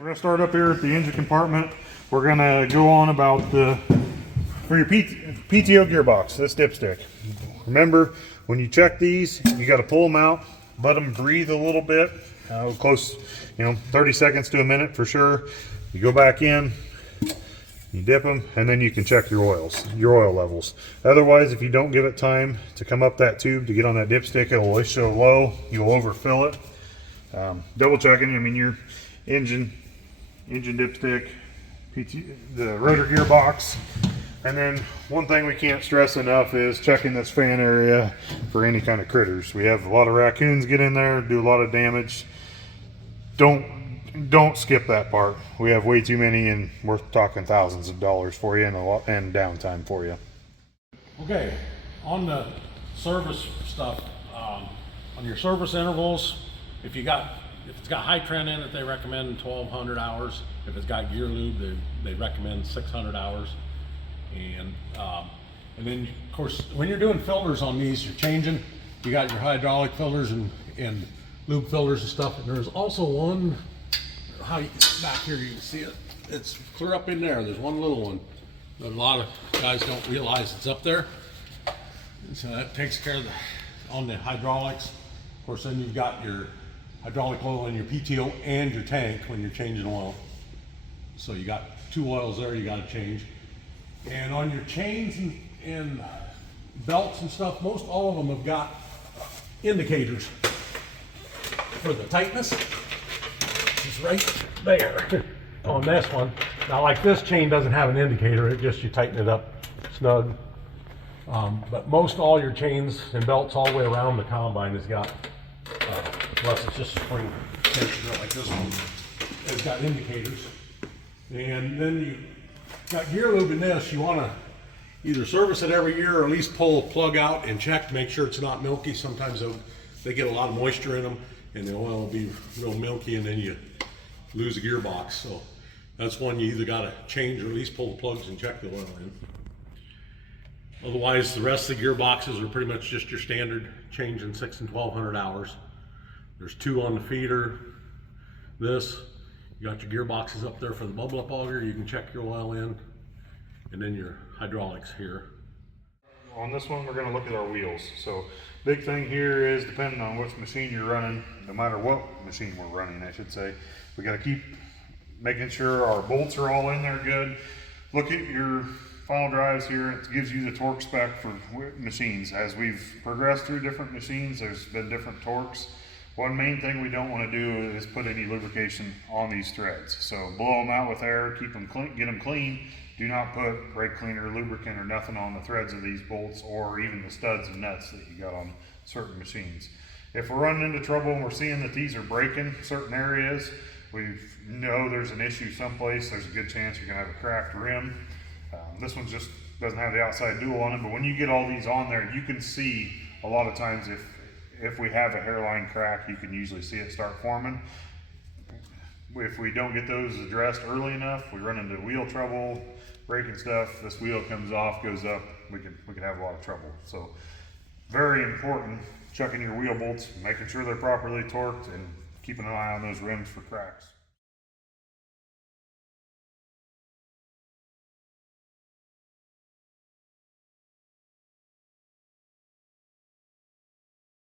We're gonna start up here at the engine compartment. We're gonna go on about for your PTO gearbox, this dipstick. Remember, when you check these, you got to pull them out, let them breathe a little bit, close, 30 seconds to a minute for sure. You go back in, you dip them, and then you can check your oil levels. Otherwise, if you don't give it time to come up that tube to get on that dipstick, it'll always show low. You'll overfill it. Double checking. I mean, your engine dipstick, the rotor gearbox, and then one thing we can't stress enough is checking this fan area for any kind of critters. We have a lot of raccoons get in there, do a lot of damage. Don't skip that part. We have way too many, and we're talking thousands of dollars for you and downtime for you. Okay, on the service stuff, on your service intervals, if it's got high trend in it, they recommend 1,200 hours. If it's got gear lube, they recommend 600 hours. And then of course, when you're doing filters on these, you're changing. You got your hydraulic filters and lube filters and stuff. And there's also one, back here you can see it. It's clear up in there. There's one little one that a lot of guys don't realize it's up there. And so that takes care of on the hydraulics. Of course, then you've got your hydraulic oil in your PTO and your tank when you're changing oil. So you got two oils there you got to change. And on your chains and belts and stuff, most all of them have got indicators for the tightness. It's right there on this one. Now, like this chain doesn't have an indicator, it just you tighten it up snug. But most all your chains and belts all the way around the combine has got, unless it's just a spring tensioner like this one, it's got indicators. And then you got gear lube in this. You want to either service it every year or at least pull a plug out and check to make sure it's not milky. Sometimes they get a lot of moisture in them and the oil will be real milky, and then you lose a gearbox. So that's one you either got to change or at least pull the plugs and check the oil in. Otherwise, the rest of the gearboxes are pretty much just your standard changing 600 and 1,200 hours. There's two on the feeder. You got your gearboxes up there for the bubble up auger. You can check your oil in, and then your hydraulics here. On this one, we're going to look at our wheels. So big thing here is, depending on which machine you're running, no matter what machine we're running, I should say, we got to keep making sure our bolts are all in there good. Look at your final drives here. It gives you the torque spec for machines. As we've progressed through different machines, there's been different torques. One main thing we don't want to do is put any lubrication on these threads. So blow them out with air, keep them clean, get them clean. Do not put brake cleaner, lubricant, or nothing on the threads of these bolts or even the studs and nuts that you got on certain machines. If we're running into trouble and we're seeing that these are breaking certain areas, we know there's an issue someplace. There's a good chance you're gonna have a cracked rim. This one just doesn't have the outside dual on it, but when you get all these on there, you can see a lot of times if we have a hairline crack, you can usually see it start forming. If we don't get those addressed early enough, we run into wheel trouble, braking stuff, this wheel comes off, goes up, we could have a lot of trouble. So very important, checking your wheel bolts, making sure they're properly torqued, and keeping an eye on those rims for cracks.